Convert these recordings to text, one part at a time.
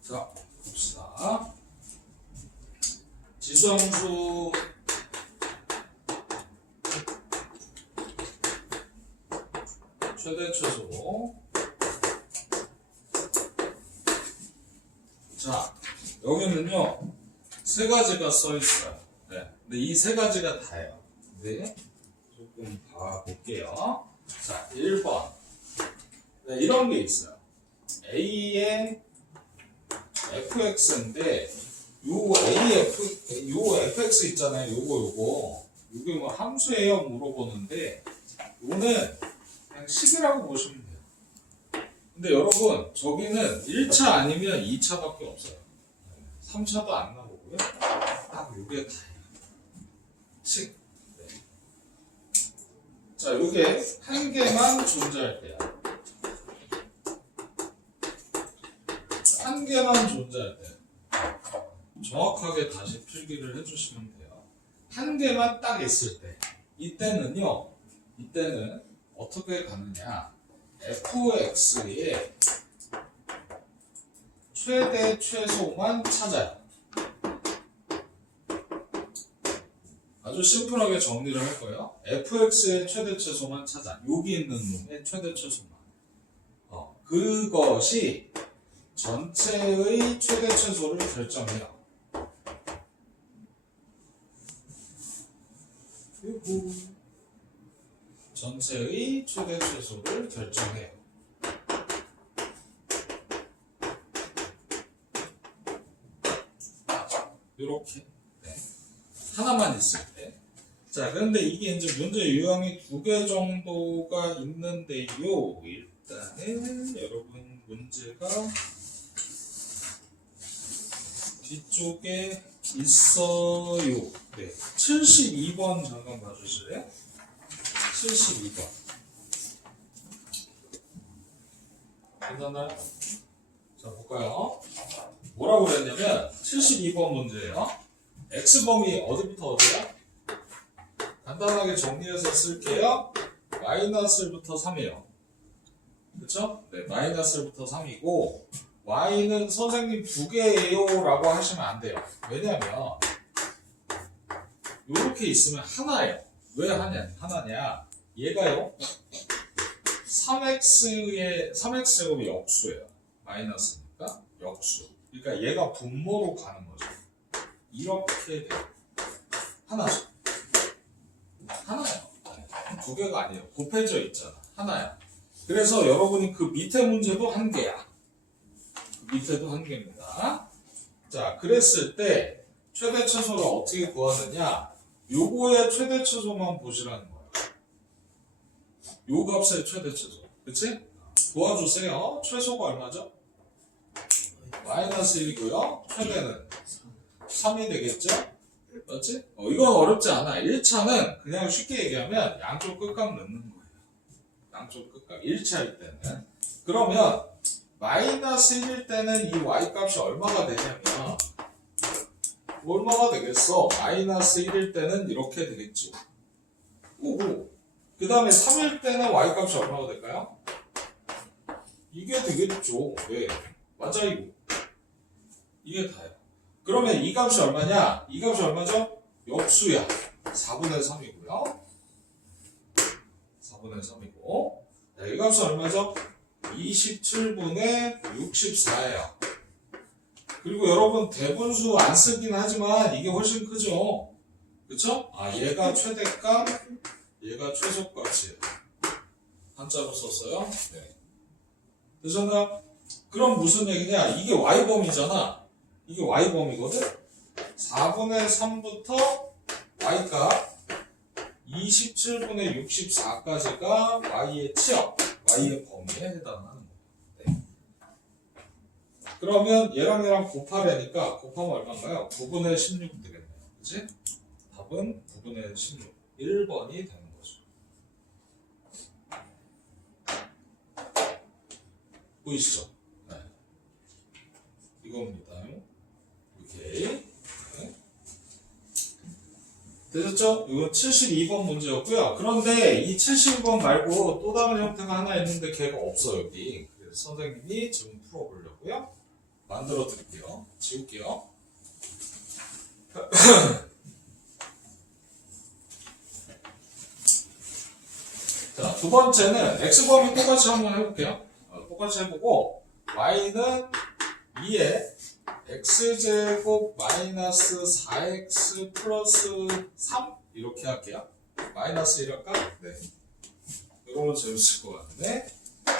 자, 봅시다. 지수함수 최대 최소. 자, 여기는요 세 가지가 써 있어요. 네, 근데 이 세 가지가 다예요. 네, 조금 봐볼게요. 자, 1번. 네, 이런 게 있어요. A의 fx인데 요 fx 있잖아요. 요게 뭐 함수예요 물어보는데 요거는 그냥 식이라고 보시면 돼요. 근데 여러분 저기는 1차 아니면 2차밖에 없어요. 3차도 안 나오고요. 딱 요게 다예요. 식. 네. 자, 요게 한 개만 존재할 때야. 한 개만 존재할 때 정확하게 다시 필기를 해주시면 돼요. 한 개만 딱 있을 때 이때는 어떻게 가느냐, fx의 최대 최소만 찾아요. 아주 심플하게 정리를 할 거예요. fx의 최대 최소만 찾아. 여기 있는 놈의 최대 최소만. 그것이 전체의 최대 최소를 결정해요. 그리고 전체의 최대 최소를 결정해요. 이렇게 네. 하나만 있을 때. 자, 그런데 이게 이제 문제 유형이 2개 정도가 있는데요. 일단은 여러분 문제가 뒤쪽에 있어요. 네. 72번 잠깐 봐주실래요? 72번. 괜찮나요? 자, 볼까요? 뭐라고 그랬냐면 72번 문제예요. x범위 어디부터 어디야? 간단하게 정리해서 쓸게요. 마이너스 1부터 3이에요. 그쵸? 네, 마이너스 1부터 3이고 y는 선생님 2개예요 라고 하시면 안 돼요. 왜냐면 이렇게 있으면 하나예요. 왜 하나냐? 얘가요 3x제곱이 역수예요. 마이너스니까 역수. 그러니까 얘가 분모로 가는 거죠. 이렇게 돼요. 하나죠. 하나예요. 2개가 아니에요. 곱해져 있잖아. 하나야. 그래서 여러분이 그 밑에 문제도 한 개야. 밑에도 한 개입니다. 자, 그랬을 때 최대 최소를 어떻게 구하느냐? 요거의 최대 최소만 보시라는 거예요. 요 값의 최대 최소. 그치? 도와주세요. 최소가 얼마죠? 마이너스 1이고요. 최대는 3이 되겠죠? 맞지? 이건 어렵지 않아. 1차는 그냥 쉽게 얘기하면 양쪽 끝값 넣는 거예요. 양쪽 끝값. 1차일 때는. 그러면 마이너스 1일 때는 이 y값이 얼마가 되냐면 얼마가 되겠어? 마이너스 1일 때는 이렇게 되겠죠. 오고 그 다음에 3일 때는 y값이 얼마가 될까요? 이게 되겠죠. 왜? 맞아요. 이게 다예요. 그러면 이 값이 얼마냐? 이 값이 얼마죠? 역수야. 4분의 3이고요. 4분의 3이고 이 값이 얼마죠? 27분의 64예요. 그리고 여러분 대분수 안 쓰긴 하지만 이게 훨씬 크죠? 그쵸? 얘가 최대값, 얘가 최소값이에요. 한자로 썼어요? 네. 되셨나? 그럼 무슨 얘기냐? 이게 y범위잖아. 이게 y범위거든? 4분의 3부터 y값 27분의 64까지가 y의 치역, y의 범위에 해당하는 거예요. 네. 그러면 얘랑 곱하려니까 곱하면 얼마인가요? 9분의 16 되겠네요. 그치? 답은 9분의 16. 1번이 되는 거죠. 보이시죠? 네. 이겁니다. 오케이. 네. 되셨죠? 이거 72번 문제였고요. 그런데 이 72번 말고 또 다른 형태가 하나 있는데 걔가 없어 여기. 그래서 선생님이 지금 풀어보려고요. 만들어 드릴게요. 지울게요. 자, 두 번째는 x범위 똑같이 한번 해볼게요. 똑같이 해보고 y는 2에 x제곱 마이너스 4x 플러스 3 이렇게 할게요. 마이너스 1할까? 네. 이러면 재밌을 것 같네.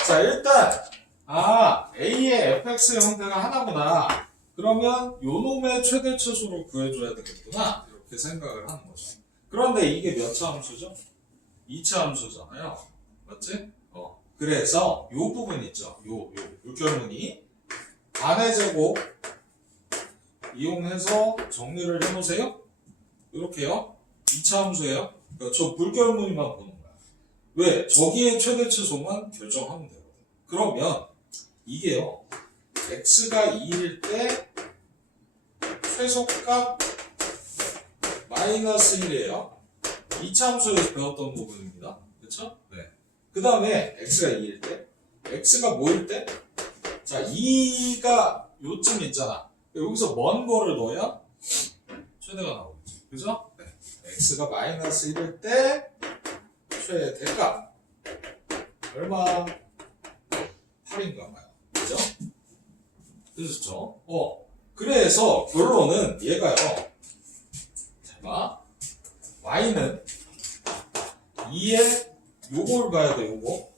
자, 일단 a의 fx의 형태가 하나구나. 그러면 요 놈의 최대 최소를 구해줘야 되겠구나. 이렇게 생각을 하는 거죠. 그런데 이게 몇 차 함수죠? 2차 함수잖아요. 맞지? 그래서 요 부분 있죠. 요 결문이 반의 제곱 이용해서 정리를 해놓으세요. 이렇게요. 2차 함수예요. 그러니까 저 물결무늬만 보는 거야. 왜? 저기의 최대 최소만 결정하면 되거든. 그러면 이게요. x가 2일 때 최소값 마이너스 1이에요. 2차 함수에서 배웠던 부분입니다. 그렇죠? 네. 그 다음에 x가 2일 때 x가 뭐일 때? 자, 2가 요쯤 있잖아. 여기서 먼 거를 넣어야 최대가 나오겠죠. 그죠? 네. x가 마이너스 1일 때 최대값 얼마? 8인가 봐요. 그죠? 그렇죠? 그래서 결론은 얘가요. 자, 봐. y는 2에 요걸 봐야 돼, 요거.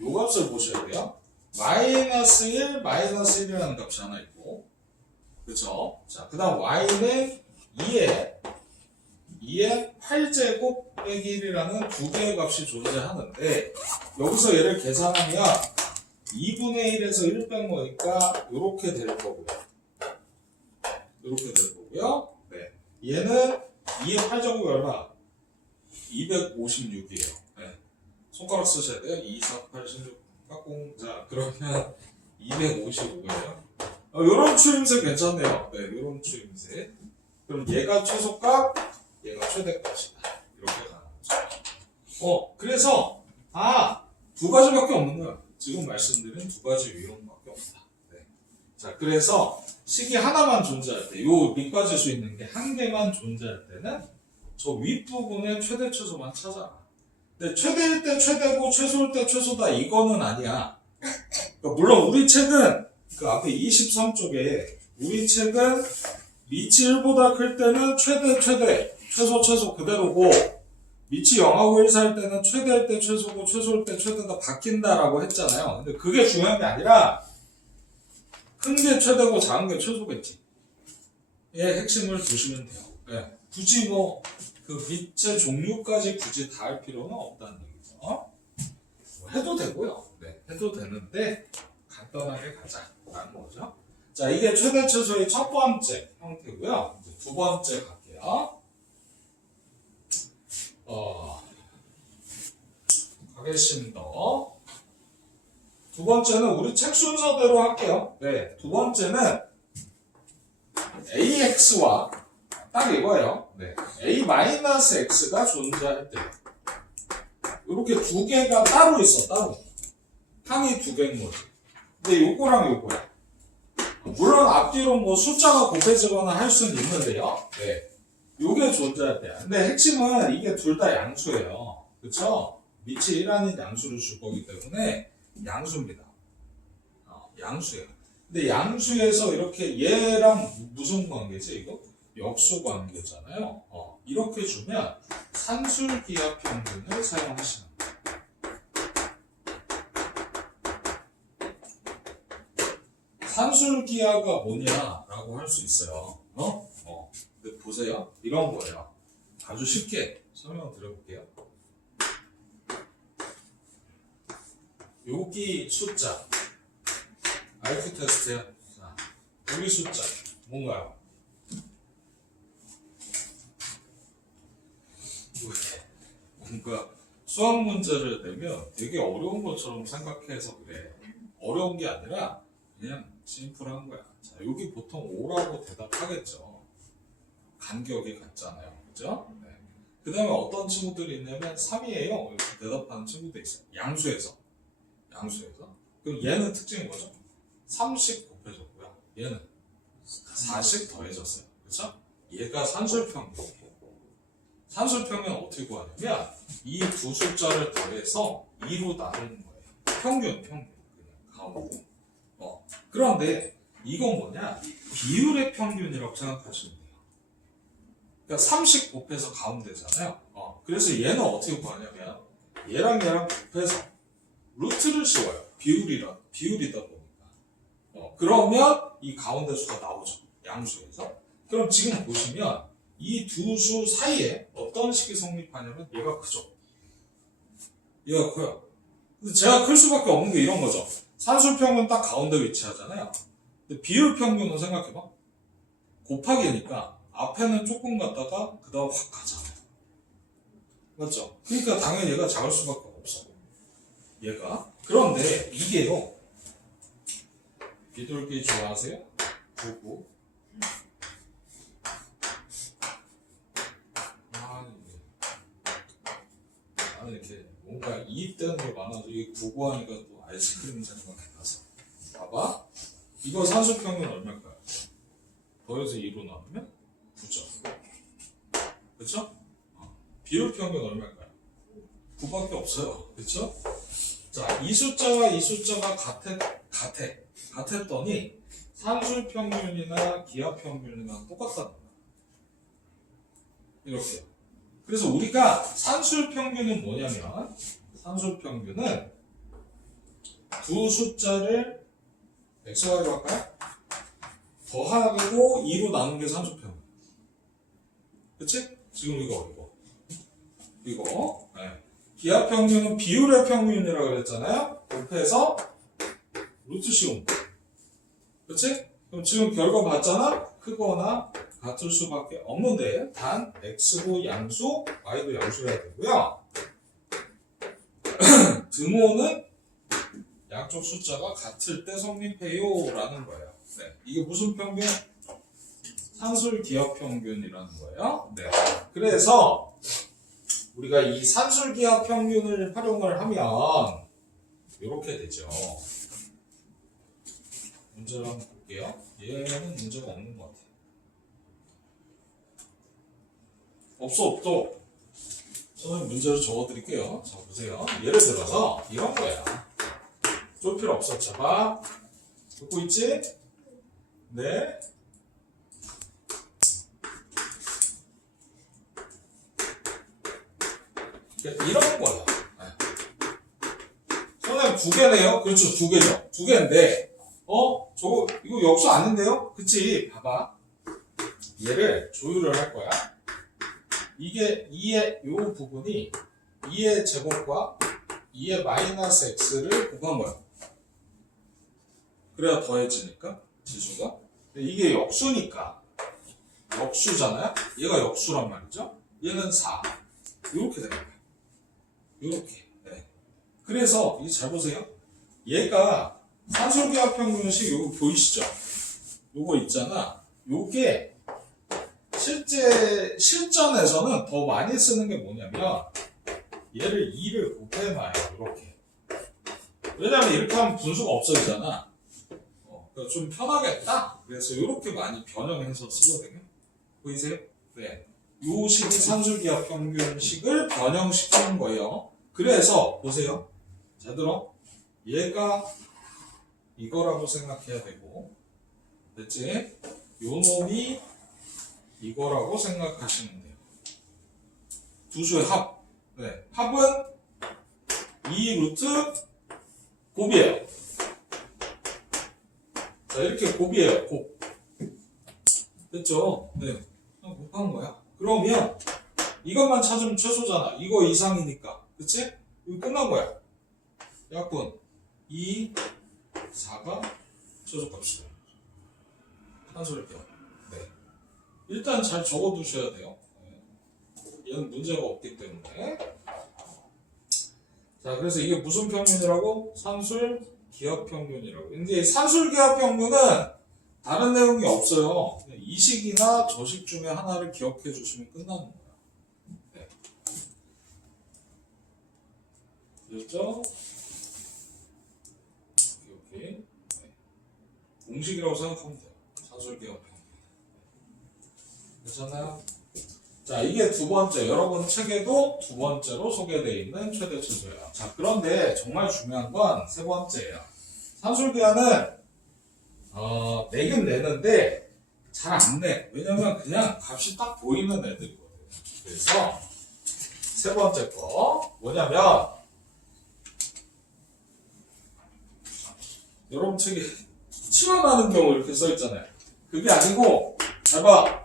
요 값을 보셔야 돼요. 마이너스 1, 마이너스 1이라는 값이 하나 있고. 그쵸? 자, 그 다음 y는 2에 8제곱 빼기 1이라는 두 개의 값이 존재하는데, 여기서 얘를 계산하면 2분의 1에서 1 뺀 거니까, 요렇게 될 거고요. 요렇게 될 거고요. 네. 얘는 2의 8제곱이 얼마? 256이에요. 네. 손가락 쓰셔야 돼요. 2, 4, 8, 16, 깍공. 자, 그러면 255예요. 요런 추임새 괜찮네요. 네, 요런 추임새. 그럼 얘가 최소값, 얘가 최대값이다. 이렇게 가는 거죠. 그래서, 두 가지밖에 없는 거야. 지금 말씀드린 두 가지 유형밖에 없다. 네. 자, 그래서 식이 하나만 존재할 때, 요 밑가지수 있는 게 한 개만 존재할 때는 저 윗부분의 최대 최소만 찾아. 근데 최대일 때 최대고 최소일 때 최소다 이거는 아니야. 그러니까 물론 우리 책은 그 앞에 23쪽에 우리 책은 밑이 1보다 클 때는 최대 최소 그대로고 밑이 0하고 1 사이일 때는 최대일 때 최소고 최소일 때 최대가 바뀐다라고 했잖아요. 근데 그게 중요한 게 아니라 큰 게 최대고 작은 게 최소겠지. 예, 핵심을 두시면 돼요. 예, 굳이 그 밑의 종류까지 굳이 다 할 필요는 없다는 얘기죠. 해도 되고요. 네, 해도 되는데 간단하게 가자라는 거죠. 자, 이게 최대 최소의 첫 번째 형태고요. 이제 두 번째 갈게요. 가겠습니다. 두 번째는 우리 책 순서대로 할게요. 네, 두 번째는 AX와 딱 이거예요. 네. A-X가 존재할 때. 이렇게 두 개가 따로 있어, 따로. 항이 두 개인 거지. 근데 요거랑 요거야. 물론 앞뒤로 뭐 숫자가 곱해지거나 할 수는 있는데요. 네. 요게 존재할 때야. 근데 핵심은 이게 둘 다 양수예요. 그쵸? 밑이 1하는 양수를 줄 거기 때문에 양수입니다. 양수예요. 근데 양수에서 이렇게 얘랑 무슨 관계지, 이거? 역수 관계잖아요. 이렇게 주면 산술기하 평균을 사용하시는 거예요. 산술기하가 뭐냐라고 할 수 있어요. 근데 보세요. 이런 거예요. 아주 쉽게 설명 드려볼게요. 여기 숫자 IQ 테스트야. 자, 여기 숫자 뭔가요? 뭔가 수학 문제를 내면 되게 어려운 것처럼 생각해서 그래. 어려운 게 아니라 그냥 심플한 거야. 자, 여기 보통 5라고 대답하겠죠. 간격이 같잖아요. 그죠? 네. 그 다음에 어떤 친구들이 있냐면 3이에요. 이렇게 대답하는 친구도 있어요. 양수에서. 그럼 얘는 특징이 뭐죠? 30 곱해졌고요. 얘는 40 더해졌어요. 그렇죠? 얘가 산술평균. 산술평균은 어떻게 구하냐면 이 두 숫자를 더해서 2로 나누는 거예요. 평균. 그냥 가운데. 그런데 이건 뭐냐? 비율의 평균이라고 생각하시면 돼요. 그러니까 30 곱해서 가운데잖아요. 그래서 얘는 어떻게 구하냐면 얘랑 곱해서 루트를 씌워요. 비율이다 보니까. 그러면 이 가운데 수가 나오죠. 양수에서. 그럼 지금 보시면 이 두 수 사이에 어떤 식이 성립하냐면 얘가 크죠. 얘가 커요. 근데 제가 클 수밖에 없는 게 이런 거죠. 산술평균 딱 가운데 위치하잖아요. 근데 비율평균은 생각해봐. 곱하기니까 앞에는 조금 갔다가 그 다음 확 가잖아요. 맞죠? 그러니까 당연히 얘가 작을 수밖에 없어. 얘가. 그런데 이게요. 비둘기 좋아하세요? 구구. 나는 이렇게 뭔가 이입되는 게 많아서 이게 구구하니까 또 아이스크림 생각이 나서. 봐봐. 이거 산술평균 얼마일까요? 더해서 2로 나누면 9점. 그쵸? 비율평균 얼마일까요? 9밖에 없어요. 그쵸? 자, 이 숫자와 이 숫자가 같았더니 산술평균이나 기하평균이나 똑같다는 거야. 이렇게. 그래서 우리가 산술평균은 뭐냐면 산술평균은 두 숫자를 xy로 할까요? 더하고 2로 나눈 게 산술평균. 그치? 지금 이거. 네. 기하평균은 비율의 평균이라고 그랬잖아요. 곱해서 루트 씌운 거. 그치? 그럼 지금 결과 봤잖아? 크거나 같을 수밖에 없는데 단 x도 양수, y도 양수여야 되고요. 등호는 양쪽 숫자가 같을 때 성립해요 라는 거예요. 네. 이게 무슨 평균? 산술 기하 평균이라는 거예요. 네. 그래서 우리가 이 산술 기하 평균을 활용을 하면 이렇게 되죠. 문제를 한번 볼게요. 얘는 문제가 없는 것 같아요. 없어. 저는 문제를 적어드릴게요. 자, 보세요. 예를 들어서 이런 거야. 쫄 필요 없어. 잡아. 듣고 있지? 네. 이런 거야. 선생님 두 개네요. 그렇죠. 두 개죠. 두 개인데, 이거 역수 아닌데요? 그치? 봐봐. 얘를 조율을 할 거야. 이게 2의 요 부분이 2의 제곱과 2의 마이너스 x를 곱한 거야. 그래야 더해지니까 지수가. 이게 역수니까 역수잖아요. 얘가 역수란 말이죠. 얘는 4. 이렇게 되는 거야. 이렇게. 네. 그래서 이거 잘 보세요. 얘가 산술기하 평균식 요거 보이시죠? 요거 있잖아. 요게 실전에서는 더 많이 쓰는 게 뭐냐면 얘를 2를 곱해놔요. 이렇게. 왜냐면 이렇게 하면 분수가 없어지잖아. 그러니까 좀 편하겠다. 그래서 이렇게 많이 변형해서 쓰거든요. 보이세요? 네. 요 식이 산술기하 평균식을 변형시키는 거예요. 그래서 보세요. 자, 들어. 얘가 이거라고 생각해야 되고, 됐지? 요 놈이 이거라고 생각하시면 돼요. 두 수의 합. 네. 합은 2 루트 곱이에요. 자, 이렇게 곱이에요. 곱. 됐죠? 네. 그냥 곱한 거야. 그러면 이것만 찾으면 최소잖아. 이거 이상이니까. 그치? 이거 끝난 거야. 약분 2, 4가 최소값이다. 산술평. 네. 일단 잘 적어두셔야 돼요. 네. 얘는 문제가 없기 때문에. 자, 그래서 이게 무슨 평균이라고? 산술 기하평균이라고. 근데 산술 기하평균은 다른 내용이 없어요. 이 식이나 저 식 중에 하나를 기억해 주시면 끝나는 거야. 네. 됐죠? 공식이라고 생각하면 돼요. 산술기하 평균. 괜찮나요? 자, 이게 두 번째. 여러분 책에도 두 번째로 소개되어 있는 최대 최소예요. 자, 그런데 정말 중요한 건 세 번째예요. 산술기하는 내긴 내는데 잘 안 내. 왜냐면 그냥 값이 딱 보이는 애들이거든요. 그래서 세 번째 거 뭐냐면 여러분 책에 치환하는 경우 이렇게 써있잖아요. 그게 아니고 잘 봐.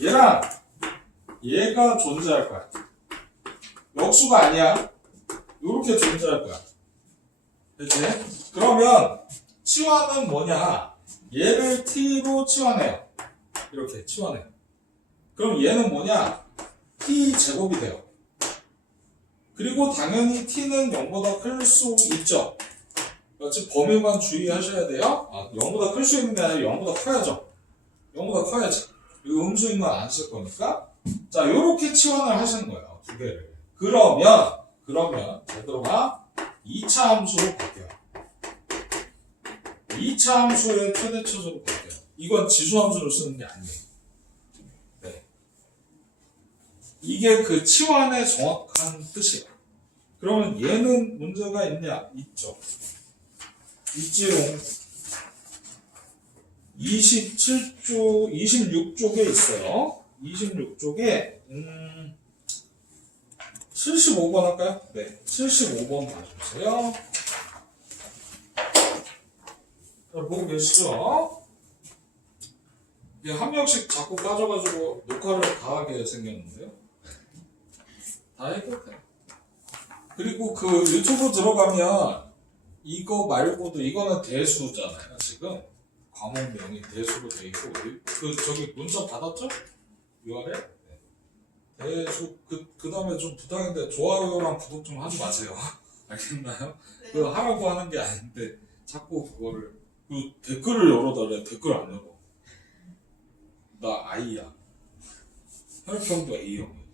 얘랑 얘가 존재할 거야. 역수가 아니야. 이렇게 존재할 거야. 그치? 그러면 치환은 뭐냐? 얘를 t로 치환해요. 이렇게 치환해요. 그럼 얘는 뭐냐? t 제곱이 돼요. 그리고 당연히 t는 0보다 클 수 있죠. 그렇지? 범위만 주의하셔야 돼요. 0보다 클 수 있는 게 아니라 0보다 커야죠. 0보다 커야지. 이거 음수인 건 안 쓸 거니까. 자, 요렇게 치환을 하시는 거예요. 두 개를. 그러면 제대로 봐. 2차 함수로 바뀌어요. 2차 함수의 최대 최소로 바뀌어요. 이건 지수 함수를 쓰는 게 아니에요. 네. 이게 그 치환의 정확한 뜻이에요. 그러면 얘는 문제가 있냐? 있죠. 있지롱. 26쪽에 있어요. 26쪽에 75번 할까요? 네, 75번 봐주세요. 보고 계시죠? 이게 한 명씩 자꾸 빠져가지고 녹화를 다 하게 생겼는데요. 다 해도 돼요. 그리고 그 유튜브 들어가면 이거 말고도 이거는 대수잖아요. 지금 과목명이 대수로 돼 있고 저기 문자 받았죠? URL? 네. 대수 그 다음에 좀 부탁인데 좋아요랑 구독 좀 하지 마세요. 알겠나요? 네. 그거 하라고 하는 게 아닌데 자꾸 그거를 댓글을 열어달래. 댓글 안 열어. 나 I야. 혈평도 A형이야.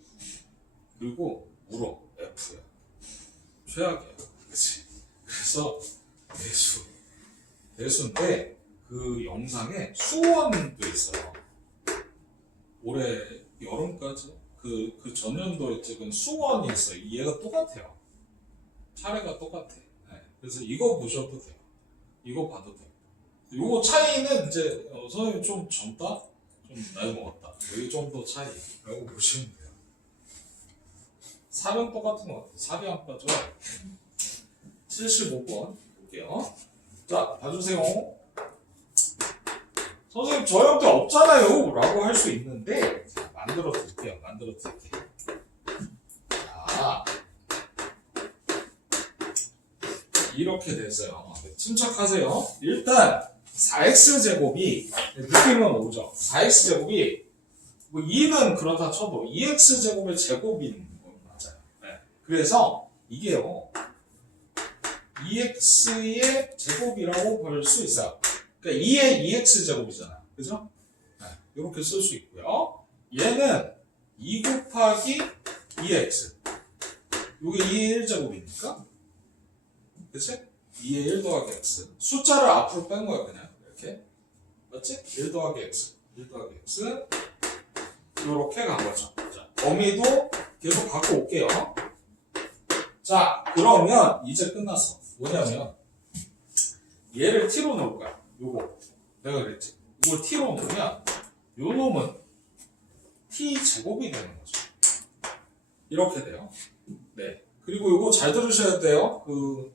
그리고 물어 F야. 최악이야. 그치? 그래서 대수인데 그 영상에 수원도 있어요. 올해 여름까지 그 전년도에 찍은 수원이 있어요. 얘가 똑같아요. 차례가 똑같아. 네. 그래서 이거 보셔도 돼요. 이거 봐도 돼요. 요거 차이는 이제 선생님 좀 젊다? 좀 나이 먹었다. 이 정도 차이라고 보시면 돼요. 살은 똑같은 것 같아요. 살이 안 빠져. 75번 볼게요. 자, 봐주세요. 선생님 저 형태 없잖아요 라고 할 수 있는데 만들어 드릴게요. 자, 이렇게 됐어요. 침착하세요. 일단 4x제곱이 느낌은 오죠. 4x제곱이 뭐 2는 그렇다 쳐도 2x제곱의 제곱인 건 맞아요. 네. 그래서 이게요 2x의 제곱이라고 볼 수 있어요. 그러니까 2의 2x제곱이잖아요. 그죠? 네. 이렇게 쓸 수 있고요. 얘는 2 곱하기 2x. 이게 2의 1제곱이니까. 그치? 2의 1 더하기 x. 숫자를 앞으로 뺀 거야, 그냥. 이렇게. 맞지? 1 더하기 x. 1 더하기 x. 이렇게 간 거죠. 자, 범위도 계속 갖고 올게요. 자, 그러면 이제 끝났어. 뭐냐면, 얘를 t로 놓을 거야. 요거. 내가 그랬지. 이걸 t로 놓으면, 요 놈은 t제곱이 되는 거죠. 이렇게 돼요. 네. 그리고 요거 잘 들으셔야 돼요. 그,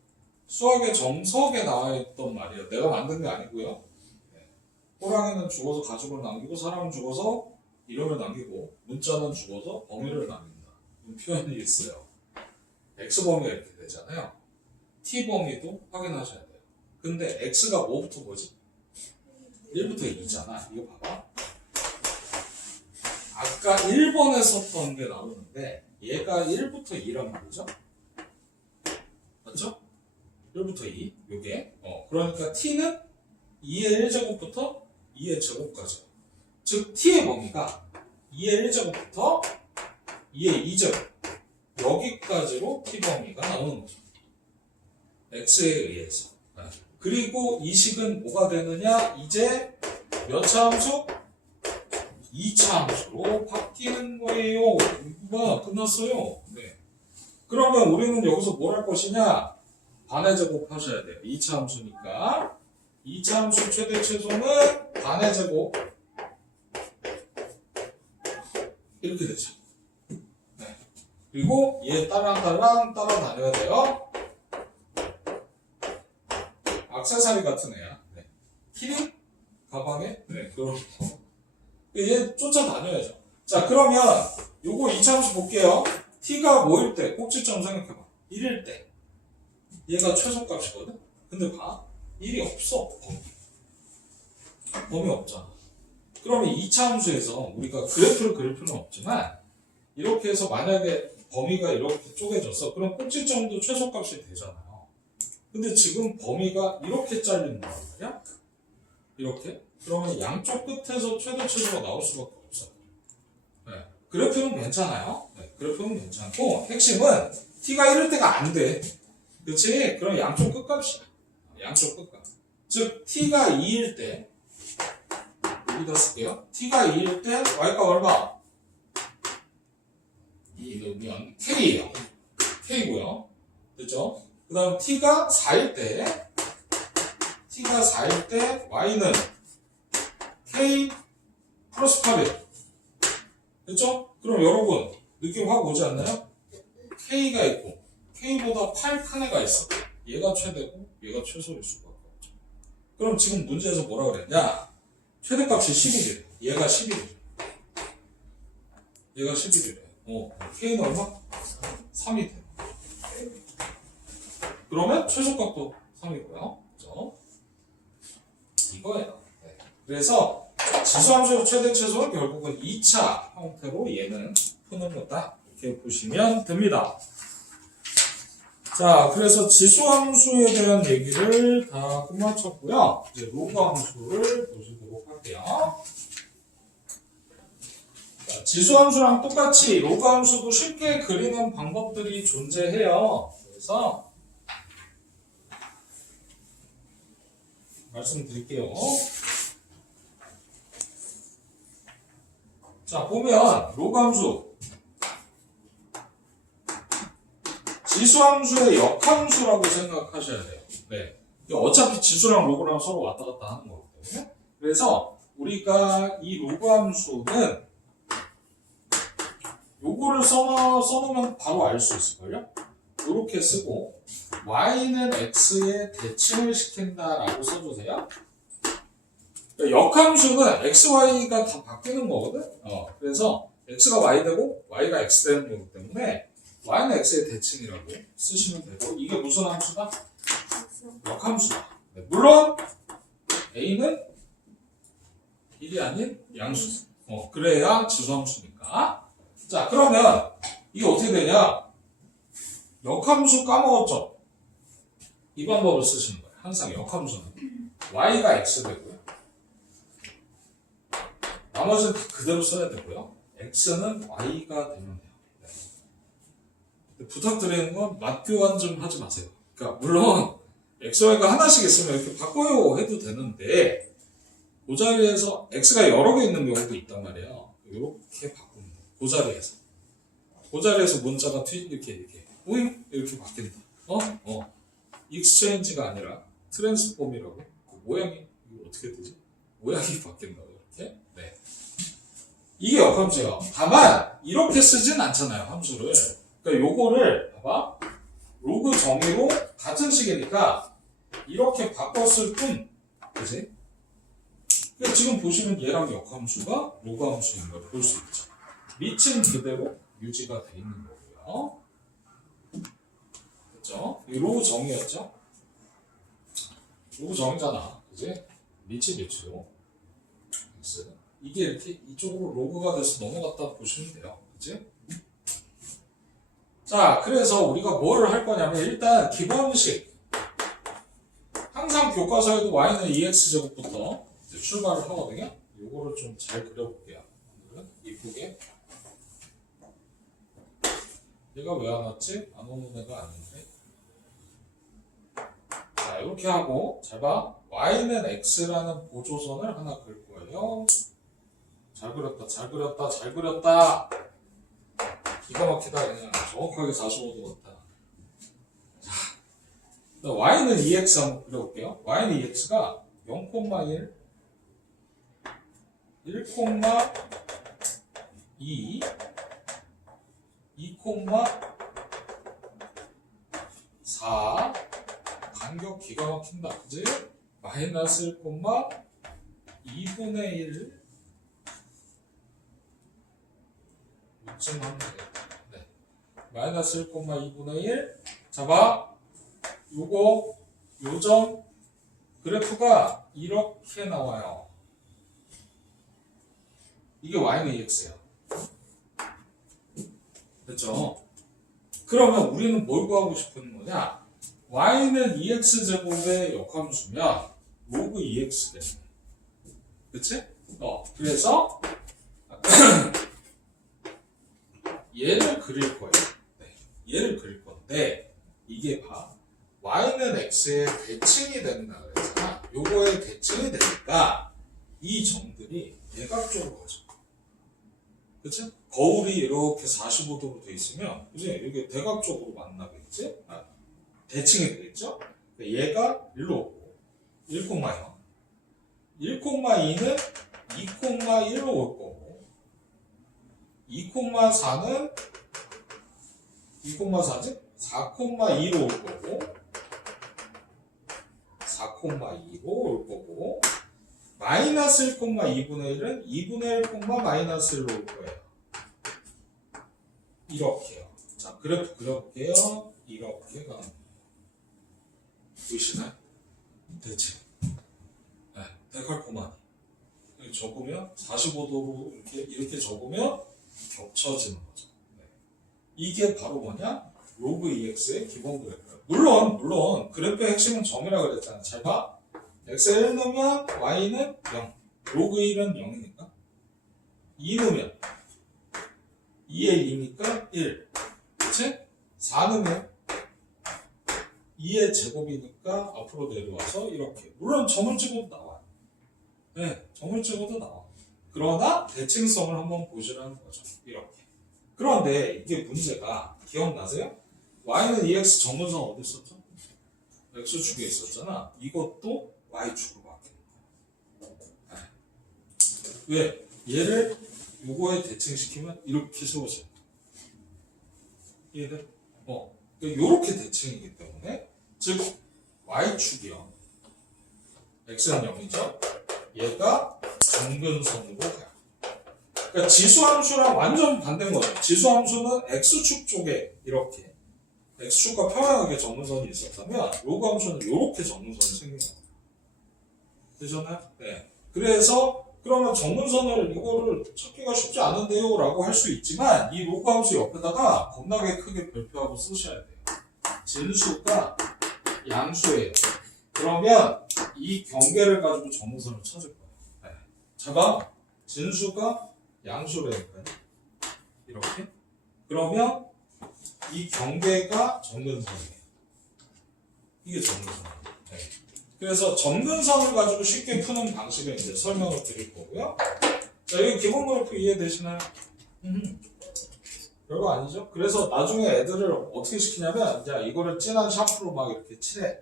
수학의 정석에 나와 있던 말이에요. 내가 만든 게 아니고요. 네. 호랑이는 죽어서 가죽을 남기고, 사람은 죽어서 이름을 남기고, 문자는 죽어서 범위를 남긴다. 이런 표현이 있어요. x범위가 이렇게 되잖아요. t범위도 확인하셔야 돼요. 근데 x가 뭐부터 뭐지? 1부터 2잖아. 이거 봐봐. 아까 1번에 썼던 게 나오는데 얘가 1부터 2란 말이죠? 맞죠? 1부터 2. 요게. 그러니까 t는 2의 1제곱부터 2의 제곱까지. 즉 t의 범위가 2의 1제곱부터 2의 2제곱. 여기까지로 t범위가 나오는 거죠. x에 의해서. 그리고 이 식은 뭐가 되느냐? 이제 몇 차 함수? 2차 함수로 바뀌는 거예요. 뭐 끝났어요. 네. 그러면 우리는 여기서 뭘 할 것이냐? 반의 제곱 하셔야 돼요. 2차 함수니까. 2차 함수 최대 최소는 반의 제곱. 이렇게 되죠. 네. 그리고 얘 따라다녀야 돼요. 액세서리 같은 애야. 네. 키링? 가방에? 네, 그런 거. 얘 쫓아다녀야죠. 자, 그러면 요거 2차 함수 볼게요. t가 뭐일 때? 꼭지점 생각해봐. 1일 때. 얘가 최소값이거든? 근데 봐. 1이 없어. 범위 없잖아. 그러면 2차 함수에서 우리가 그래프를 그릴 필요는 없지만 이렇게 해서 만약에 범위가 이렇게 쪼개졌어. 그럼 꼭지점도 최소값이 되잖아요. 근데 지금 범위가 이렇게 잘리는 거란 말이야? 이렇게? 그러면 양쪽 끝에서 최대 최소가 나올 수밖에 없어. 네. 그래프는 괜찮아요. 네. 그래프는 괜찮고 핵심은 t가 이럴 때가 안 돼. 그치? 그럼 양쪽 끝값이야. 양쪽 끝값. 즉 t가 2일 때 여기다 쓸게요. t가 2일 때 y가 얼마? 2면 k예요. k고요. 됐죠? 그 다음 t가 4일 때 y는 k 플러스 8이에요. 됐죠? 그럼 여러분 느낌 확 오지 않나요? k가 있고 k보다 8 큰 애가 있어. 얘가 최대고 얘가 최소일 수밖에 없죠. 그럼 지금 문제에서 뭐라 그랬냐? 최대값이 11이래. 얘가 11이래. 얘가 11이래. k는 얼마? 3이 돼. 그러면 최소값도 3이고요. 그죠? 이거예요. 네. 그래서 지수함수 최대 최소는 결국은 2차 형태로 얘는 푸는 거다. 이렇게 보시면 됩니다. 자, 그래서 지수함수에 대한 얘기를 다 끝마쳤고요. 이제 로그 함수를 보시도록 할게요. 자, 지수함수랑 똑같이 로그 함수도 쉽게 그리는 방법들이 존재해요. 그래서 말씀드릴게요. 자, 보면 로그 함수 지수함수의 역함수라고 생각하셔야 돼요. 네. 어차피 지수랑 로그랑 서로 왔다 갔다 하는 거기 때문에. 그래서 우리가 이 로그 함수는 요거를 써놓으면 바로 알 수 있을걸요? 이렇게 쓰고 y는 x에 대칭을 시킨다라고 써주세요. 역함수는 x, y가 다 바뀌는 거거든? 그래서 x가 y 되고 y가 x 되는 거기 때문에 y는 x의 대칭이라고 쓰시면 되고 이게 무슨 함수다? 역함수다. 네, 물론 a는 1이 아닌 양수. 그래야 지수함수니까. 자, 그러면 이게 어떻게 되냐? 역함수 까먹었죠? 이 방법을 쓰시는 거예요. 항상 역함수는 y가 x 되고요. 나머지는 다 그대로 써야 되고요. x는 y가 되면 돼요. 네. 부탁드리는 건 맛교환 좀 하지 마세요. 그러니까 물론 x, y가 하나씩 있으면 이렇게 바꿔요 해도 되는데 그 자리에서 x가 여러 개 있는 경우도 있단 말이에요. 이렇게 바꾸는 거예요. 그 자리에서. 그 자리에서 문자가 이렇게 오잉? 이렇게 바뀐다. 익스체인지가 아니라 트랜스폼이라고. 모양이 이거 어떻게 되지? 모양이 바뀐다고 이렇게. 네. 이게 역함수예요. 다만 이렇게 쓰진 않잖아요. 함수를. 그러니까 요거를 봐봐. 로그 정의로 같은 식이니까 이렇게 바꿨을 뿐. 그지? 그러니까 지금 보시면 얘랑 역함수가 로그 함수인 걸 볼 수 있죠. 밑은 그대로 유지가 돼 있는 거고요. 그죠? 이 로그 정의였죠? 로그 정의잖아. 그지? 밑이로. 이게 이렇게 이쪽으로 로그가 돼서 넘어갔다 보시면 돼요. 그지? 자, 그래서 우리가 뭐를 할 거냐면 일단 기본식. 항상 교과서에도 y는 2x제곱부터 출발을 하거든요. 요거를 좀 잘 그려볼게요. 오늘은 이쁘게. 얘가 왜 안 왔지? 안 오는 애가 아닌데. 자, 자, 이렇게 하고, 잘 봐. y는 x라는 보조선을 하나 그릴 거예요. 잘 그렸다, 잘 그렸다, 잘 그렸다. 기가 막히다, 그냥. 정확하게 45도 같다. 자, y는 2x 한번 그려볼게요. y는 2x가 0,1, 1,2, 2,4 간격 기가 막힌다. 그지? 마이너스 1,2분의 1 이쯤 하면 되겠다. 네. 마이너스 1,2분의 1 잡아. 요거 요점 그래프가 이렇게 나와요. 이게 y는 2x야. 됐죠? 그러면 우리는 뭘 구하고 싶은 거냐? y는 2x제곱의 역함수면 로그 2x겠네. 그치? 그래서 얘를 그릴 거예요. 네, 얘를 그릴 건데 이게 봐. y는 x의 대칭이 된다 그랬잖아. 요거의 대칭이 되니까 이 점들이 대각적으로 가죠. 그치? 거울이 이렇게 45도로 돼 있으면 그치? 이게 대각적으로 만나겠지? 대칭이 되겠죠? 얘가 일로 오고 1,0 1,2는 2,1로 올 거고 2,4는 2,4지? 4,2로 올 거고 4,2로 올 거고 마이너스 1,2분의 1은 2분의 1, 마이너스 1로 올 거예요. 이렇게요. 자, 그래프 그려볼게요. 이렇게 가는 거예요. 보이시나요? 대칭. 네, 데칼코마니. 접으면 45도로 이렇게 접으면 겹쳐지는 거죠. 네. 이게 바로 뭐냐? 로그 2x의 기본 그래프. 물론 그래프의 핵심은 점이라 그랬잖아. 잘 봐. x에 1 넣으면 y는 0. 로그 1은 0이니까. 2 넣으면 2에 2니까 1. 그치? 4 넣으면 2의 제곱이니까 앞으로 내려와서 이렇게. 물론 점을 찍어도 나와요. 네, 점을 찍어도 나와. 그러나 대칭성을 한번 보시라는 거죠. 이렇게. 그런데 이게 문제가 기억나세요? y는 2x 정근선 어디 있었죠? x축에 있었잖아. 이것도 y축으로 바뀌는 거야. 왜? 얘를 요거에 대칭시키면 이렇게 세워져요. 이해돼? 요렇게 대칭이기 때문에 즉 y축이요. x는 0이죠. 얘가 정근선으로 가요. 그러니까 지수함수랑 완전 반대인 거죠. 지수함수는 x축 쪽에 이렇게 x축과 평행하게 정근선이 있었다면 로그함수는 이렇게 정근선이 생기는 거예요. 되셨나요? 네. 그래서 그러면 정근선을 이거를 찾기가 쉽지 않은데요 라고 할 수 있지만 이 로그함수 옆에다가 겁나게 크게 별표하고 쓰셔야 돼요. 진수가 양수예요. 그러면 이 경계를 가지고 정근선을 찾을 거예요. 네. 잡아. 진수가 양수라니까요. 이렇게. 그러면 이 경계가 정근선이에요. 이게 정근선이에요. 네. 그래서 정근선을 가지고 쉽게 푸는 방식을 이제 설명을 드릴 거고요. 자, 여기 기본 그래프 이해되시나요? 별거 아니죠? 그래서 나중에 애들을 어떻게 시키냐면, 자, 이거를 진한 샤프로 막 이렇게 칠해.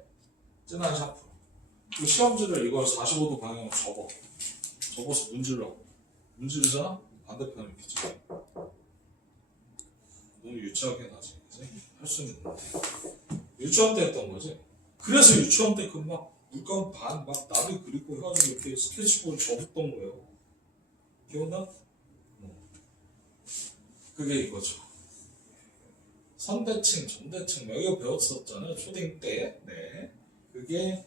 진한 샤프로. 그 시험지를 이걸 45도 방향으로 접어서 문질러. 문지르잖아? 반대편 이렇게 쳐. 너무 유치하게 나지. 할 수는 있는데. 유치원 때 했던 거지. 그래서 유치원 때 그 막 물감 반 막 나비 그리고 해가지고 이렇게 스케치북을 접었던 거예요. 기억나? 그게 이거죠. 선대칭, 점대칭 막 이거 배웠었잖아요. 초딩 때. 네. 그게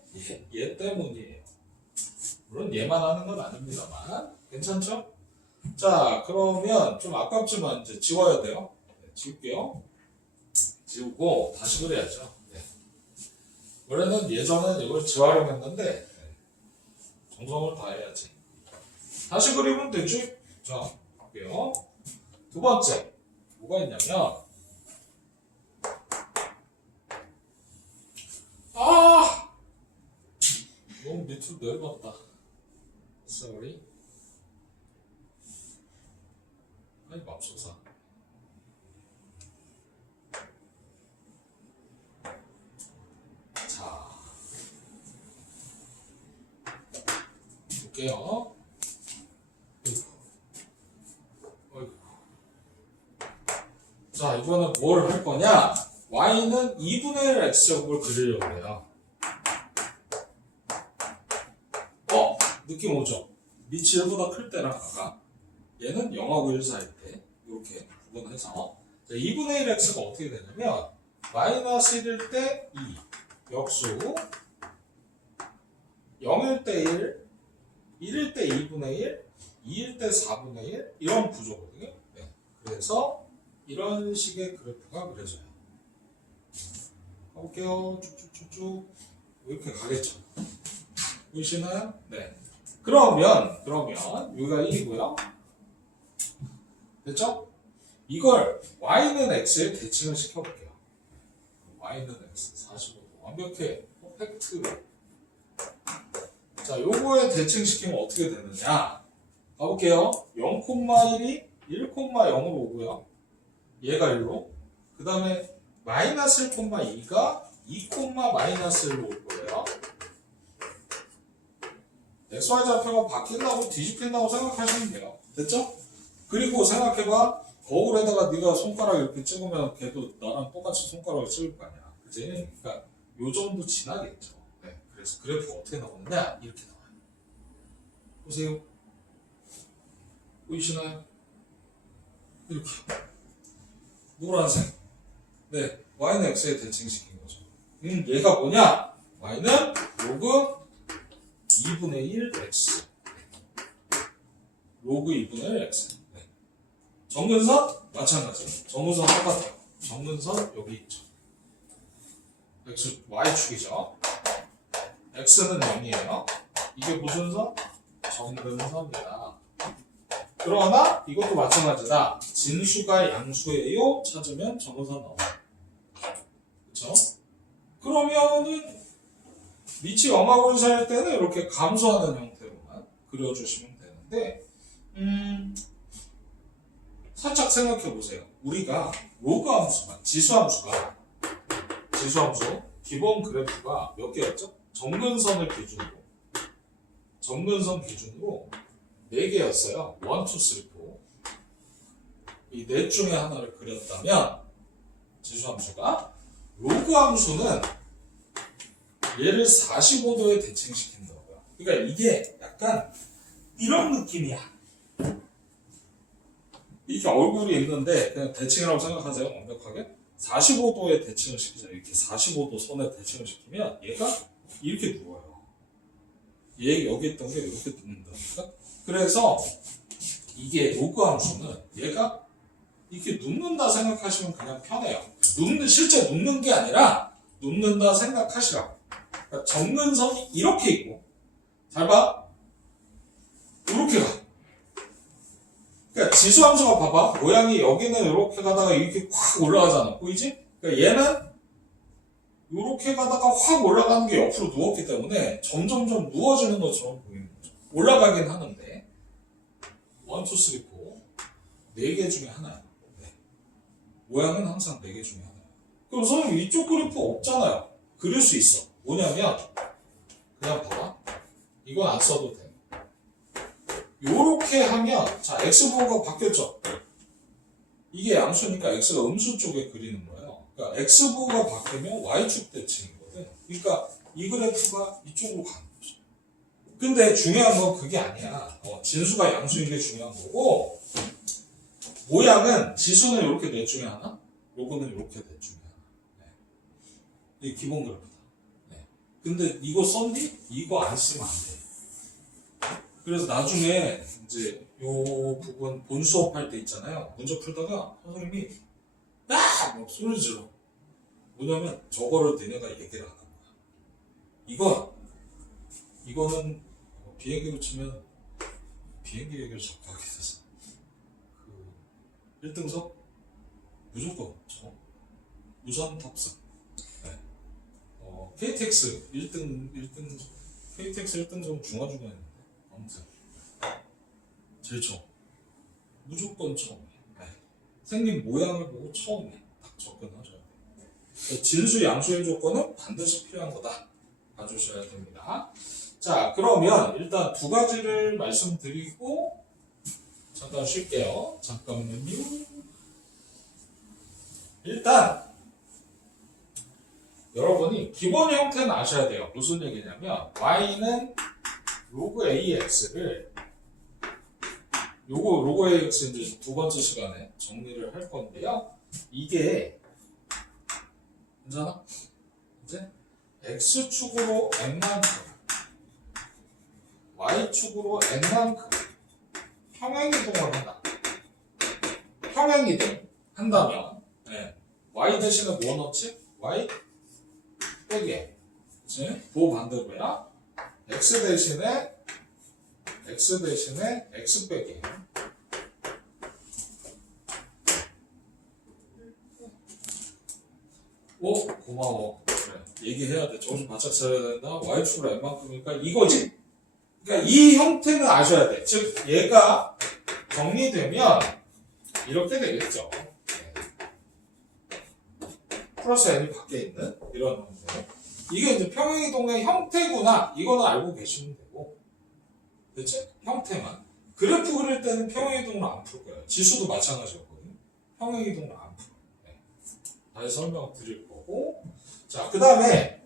얘 때문이에요. 물론 얘만 하는 건 아닙니다만. 괜찮죠? 자, 그러면 좀 아깝지만 이제 지워야 돼요. 네, 지울게요. 지우고 다시 그려야죠. 네. 원래는 예전엔 이걸 지워하려고 했는데 네. 정성을 다해야지. 다시 그리면 되지. 자, 볼게요. 두 번째 뭐가 있냐면 좀 넓었다. Sorry. 아이 맙소사. 자, 볼게요. 어이구. 자, 이거는 뭘 할 거냐? y는 2분의 1 x제곱을 그리려고 해요. 느낌 오죠? 밑이 1보다 클 때랑 아까 얘는 0하고 1 사이일 때 이렇게 구분해서 2분의 1 x가 어떻게 되냐면 마이너스 1일 때 2 역수 0일 때 1 1일 때 2분의 1 2일 때 4분의 1 이런 구조거든요. 네. 그래서 이런 식의 그래프가 그려져요. 가볼게요. 쭉쭉쭉쭉 이렇게 가겠죠. 보이시나요? 네. 그러면 여기가 1이고요. 됐죠? 이걸 y는 x에 대칭을 시켜볼게요. y는 x 45도 완벽해. 퍼펙트로. 자, 요거에 대칭시키면 어떻게 되느냐? 가볼게요. 0,1이 1,0으로 오고요. 얘가 1로. 그 다음에 마이너스 1,2가 2, 마이너스 1로 올 거예요. XY 좌표가 바뀐다고 뒤집힌다고 생각하시면 돼요. 됐죠? 그리고 생각해봐. 거울에다가 네가 손가락 이렇게 찍으면 걔도 나랑 똑같이 손가락을 찍을 거 아니야. 그치? 그러니까 요 정도 지나겠죠. 네. 그래서 그래프가 어떻게 나오느냐? 이렇게 나와요. 보세요. 보이시나요? 이렇게. 노란색. 네. y는 x에 대칭시킨 거죠. 얘가 뭐냐? y는 로그 2분의 1 x. 로그 2분의 1 x. 네. 정근선 마찬가지. 정근선 똑같아요. 정근선 여기 있죠. x y축이죠. x는 0이에요. 이게 무슨 선? 정근선입니다. 그러나 이것도 마찬가지다. 진수가 양수예요? 찾으면 정근선 나와요. 그렇죠? 그러면은 밑이 0하고 1 사이일 때는 이렇게 감소하는 형태로만 그려주시면 되는데 살짝 생각해 보세요. 우리가 로그 함수만 지수함수 기본 그래프가 몇 개였죠? 정근선 기준으로 4개였어요. 1, 2, 3, 4. 이 넷 중에 하나를 그렸다면 지수함수가 로그 함수는 얘를 45도에 대칭시킨다고요. 그러니까 이게 약간 이런 느낌이야. 이렇게 얼굴이 있는데 그냥 대칭이라고 생각하세요. 완벽하게. 45도에 대칭을 시키자. 이렇게 45도 선에 대칭을 시키면 얘가 이렇게 누워요. 얘 여기 있던 게 이렇게 눕는다니까. 그래서 이게 로그 함수는 얘가 이렇게 눕는다 생각하시면 그냥 편해요. 실제 눕는 게 아니라 눕는다 생각하시라고. 그러니까 정근선이 이렇게 있고, 잘 봐. 이렇게 가. 그러니까 지수함수가 봐봐. 모양이 여기는 이렇게 가다가 이렇게 확 올라가잖아. 보이지? 그러니까 얘는 이렇게 가다가 확 올라가는 게 옆으로 누웠기 때문에 점점점 누워지는 것처럼 보이는 거죠. 올라가긴 하는데 1, 2, 3, 4 4개 중에 하나야. 네. 모양은 항상 4개 중에 하나야. 그럼 선생님 이쪽 그래프 없잖아요. 그릴 수 있어. 뭐냐면 그냥 봐봐. 이건 안 써도 돼. 요렇게 하면 자 x부호가 바뀌었죠. 이게 양수니까 x가 음수 쪽에 그리는 거예요. 그러니까 x부호가 바뀌면 y축 대칭이거든. 그러니까 이 그래프가 이쪽으로 가는 거죠. 근데 중요한 건 그게 아니야. 진수가 양수인 게 중요한 거고 모양은 지수는 이렇게 넷 중에 하나, 로그는 이렇게 넷 중에 하나. 네. 이게 기본 그래프다. 네. 근데 이거 썼니? 이거 안 쓰면 안 돼. 그래서 나중에 이제 요 부분 본 수업할 때 있잖아요. 문제 풀다가 선생님이 막 소리 질러. 뭐냐면 저거를 너네가 얘기를 안 하는 거야. 이거는 비행기로 치면 비행기 얘기를 자꾸 하게 돼서 그 1등석 무조건 저 우선 탑승. 네. KTX 1등 KTX 1등급은 중간중간인데 아무튼 제일 처음 무조건 처음에 생긴 모양을 보고 처음에 딱 접근하셔야 돼요. 진수 양수의 조건은 반드시 필요한 거다 봐주셔야 됩니다. 자 그러면 일단 두 가지를 말씀드리고 잠깐 쉴게요. 잠깐만요. 일단 여러분이 기본 형태는 아셔야 돼요. 무슨 얘기냐면 y는 로그 ax를 요거 로그 ax 이제 두 번째 시간에 정리를 할 건데요. 이게 괜찮아? 이제 x축으로 n만큼 y축으로 n만큼 평행이동을 한다. 평행이동 한다면 y 대신에 뭐 넣지? y 빼기 그치? 그 반대로야 x 대신에 x 빼기 오 고마워 그래 얘기해야 돼 정신 바짝 차려야 된다 y축으로 n만큼이니까 이거지 그러니까 이 형태는 아셔야 돼 즉 얘가 정리되면 이렇게 되겠죠 플러스 n이 밖에 있는 이런 형태 이게 이제 평행이동의 형태구나 이거는 알고 계시면 되고 그치? 형태만 그래프 그릴 때는 평행이동으로 안 풀 거예요 지수도 마찬가지였거든요 평행이동으로 안 풀어요 다시 설명 드릴 거고 자 그 다음에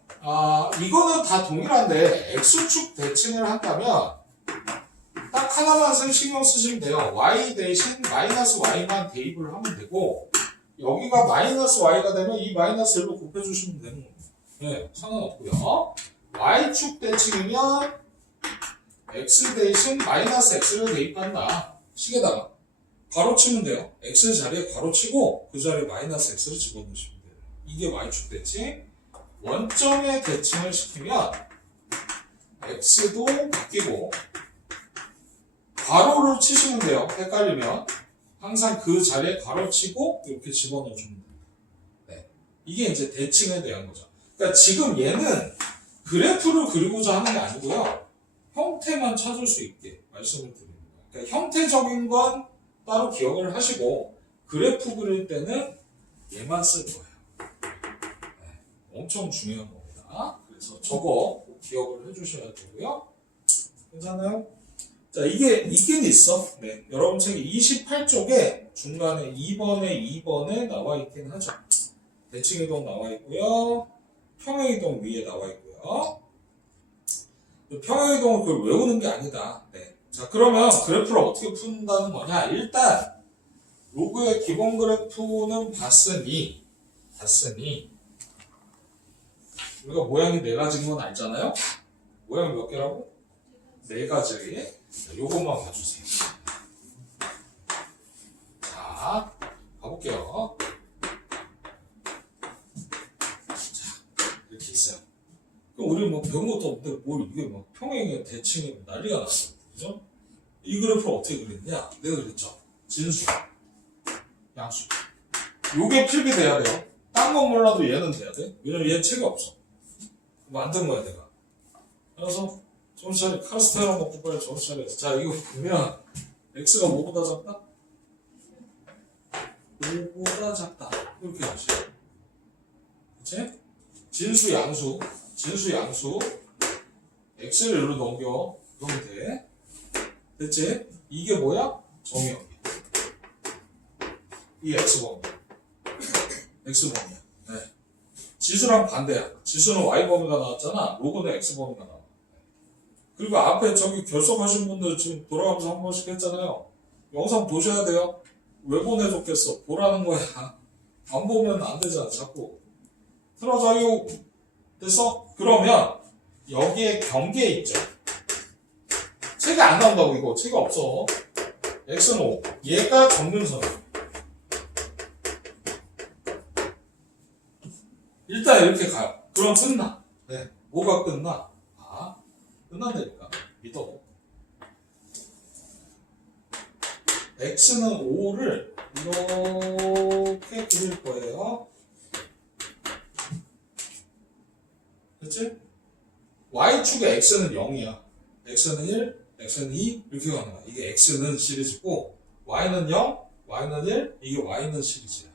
이거는 다 동일한데 x축 대칭을 한다면 딱 하나만 신경 쓰시면 돼요 y 대신 마이너스 y만 대입을 하면 되고 여기가 마이너스 y가 되면 이 마이너스 1로 곱해주시면 되는 거예요. 네, 상관없고요. y축 대칭이면 x 대신 마이너스 x를 대입한다. 식에다가 괄호치면 돼요. x 자리에 괄호치고 그 자리에 마이너스 x를 집어넣으시면 돼요. 이게 y축 대칭. 원점에 대칭을 시키면 x도 바뀌고 괄호를 치시면 돼요. 헷갈리면. 항상 그 자리에 괄호치고 이렇게 집어넣어주면 됩니다. 네. 이게 이제 대칭에 대한 거죠. 그러니까 지금 얘는 그래프를 그리고자 하는 게 아니고요. 형태만 찾을 수 있게 말씀을 드립니다. 그러니까 형태적인 건 따로 기억을 하시고 그래프 그릴 때는 얘만 쓸 거예요. 네. 엄청 중요한 겁니다. 그래서 저거 꼭 기억을 해주셔야 되고요. 괜찮아요? 자, 이게 있긴 있어. 네. 여러분 책 28쪽에 중간에 2번에 나와 있긴 하죠. 대칭이동 나와 있고요. 평행이동 위에 나와 있고요. 평행이동을 그걸 외우는 게 아니다. 네. 자, 그러면 그래프를 어떻게 푼다는 거냐? 일단 로그의 기본 그래프는 봤으니 우리가 모양이 네 가지인 건 알잖아요? 모양이 몇 개라고? 네 가지. 자, 요것만 봐주세요. 자, 가볼게요. 자, 이렇게 있어요. 그럼 우리 뭐 배운 것도 없는데 뭘 이게 막 평행이 대칭이 난리가 났어. 그죠? 이 그래프를 어떻게 그렸냐? 내가 그랬죠. 진수, 양수. 요게 필기돼야 돼요. 딴 건 몰라도 얘는 돼야 돼. 왜냐면 얘는 책이 없어. 만든 거야, 내가. 그래서 정신 차려. 카스테라 먹고 빨리 정신 차려. 자, 이거 보면 x가 뭐보다 작다? 5보다 작다. 이렇게 하시. 그치? 진수, 양수. x를 여기로 넘겨. 그러면 돼. 됐지? 이게 뭐야? 정의역이야. 이 x범위. x범위야. 네. 지수랑 반대야. 지수는 y범위가 나왔잖아. 로그는 x범위가 나와. 그리고 앞에 저기 결석하신 분들 지금 돌아가면서 한 번씩 했잖아요. 영상 보셔야 돼요. 왜 보내줬겠어? 보라는 거야. 안 보면 안 되잖아. 자꾸. 틀어져요. 됐어? 그러면 여기에 경계 있죠. 책이 안 나온다고 이거. 책이 없어. x는 5. 얘가 정근선. 일단 이렇게 가요. 그럼 끝나. 네. 뭐가 끝나? 끝난다니까. 믿어. x는 5를 이렇게 그릴 거예요. 그치? y축의 x는 0이야. x는 1, x는 2 이렇게 가는 거야. 이게 x는 시리즈고 y는 0, y는 1 이게 y는 시리즈야.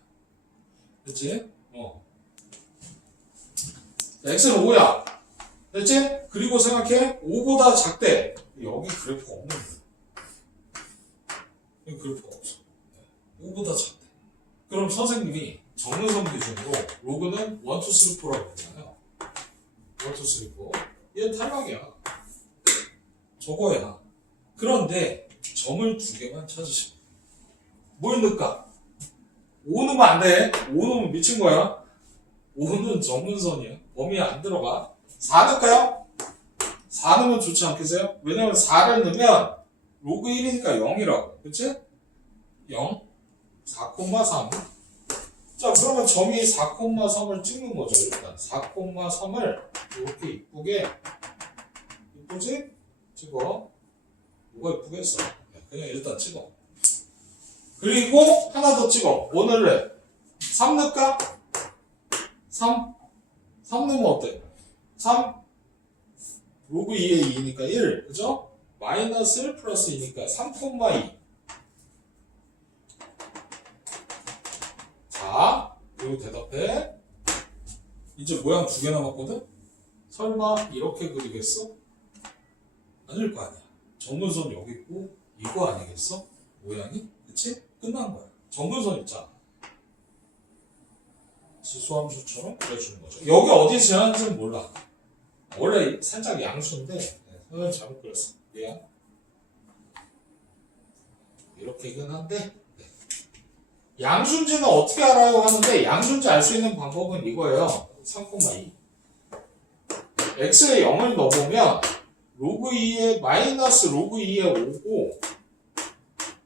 됐지? x는 5야. 됐지? 그리고 생각해 5보다 작대. 여기 그래프가 없는 거야. 여기 그래프가 없어. 5보다 작대. 그럼 선생님이 정근선 기준으로 로그는 1, 2, 3, 4라고 했잖아요. 1, 2, 3, 4. 얘는 탈락이야. 저거야. 그런데 점을 두 개만 찾으시면 뭘 넣을까? 5 넣으면 안 돼. 5 넣으면 미친 거야. 5는 정근선이야. 범위에 안 들어가. 4 넣을까요? 4 넣으면 좋지 않겠어요? 왜냐면 4를 넣으면 로그 1이니까 0이라고. 그치? 0, 4,3. 자, 그러면 점이 4,3을 찍는 거죠, 일단. 4,3을 이렇게 이쁘게, 이쁘지? 찍어. 뭐가 이쁘겠어? 그냥 일단 찍어. 그리고 하나 더 찍어. 뭐 넣을래? 3 넣을까? 3? 3 넣으면 어때? 3? 로그 2의 2니까 1. 그죠? 마이너스 1 플러스 2니까 3,2. 자, 그리고 대답해. 이제 모양 두 개 남았거든? 설마 이렇게 그리겠어? 아닐 거 아니야. 정근선 여기 있고 이거 아니겠어? 모양이? 그치? 끝난 거야. 정근선 있잖아. 지수함수처럼 그려주는 거죠. 여기 어디에 지나는지는 몰라. 원래 살짝 양수인데 선생님 잘못 그렸어. 미안. 이렇게긴 한데 양수인지는 어떻게 알아요 하는데 양수인지 알 수 있는 방법은 이거예요. 3,2 x에 0을 넣어보면 로그 2에 마이너스 로그 2에 5고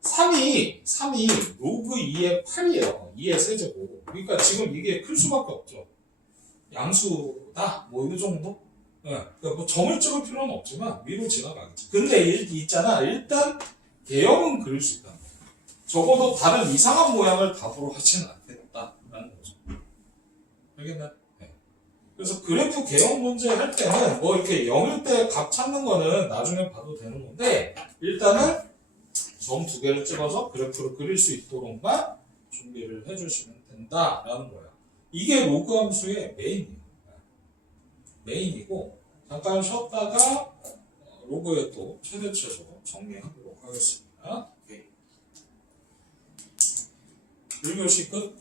3이 로그 2에 8이에요. 2의 세제곱. 그러니까 지금 이게 클 수밖에 없죠. 양수다 뭐 이 정도? 네. 그러니까 뭐 점을 찍을 필요는 없지만 위로 지나가겠지. 근데 있잖아. 일단 개형은 그릴 수 있다. 적어도 다른 이상한 모양을 답으로 하지는 않겠다라는 거죠. 알겠나? 네. 그래서 그래프 개형 문제 할 때는 뭐 이렇게 0일 때 값 찾는 거는 나중에 봐도 되는 건데 일단은 점 두 개를 찍어서 그래프를 그릴 수 있도록만 준비를 해주시면 된다라는 거예요. 이게 로그 함수의 메인이에요. 메인이고 잠깐 쉬었다가 로그의 또 최대치로 정리하도록 하겠습니다. 1교시 끝.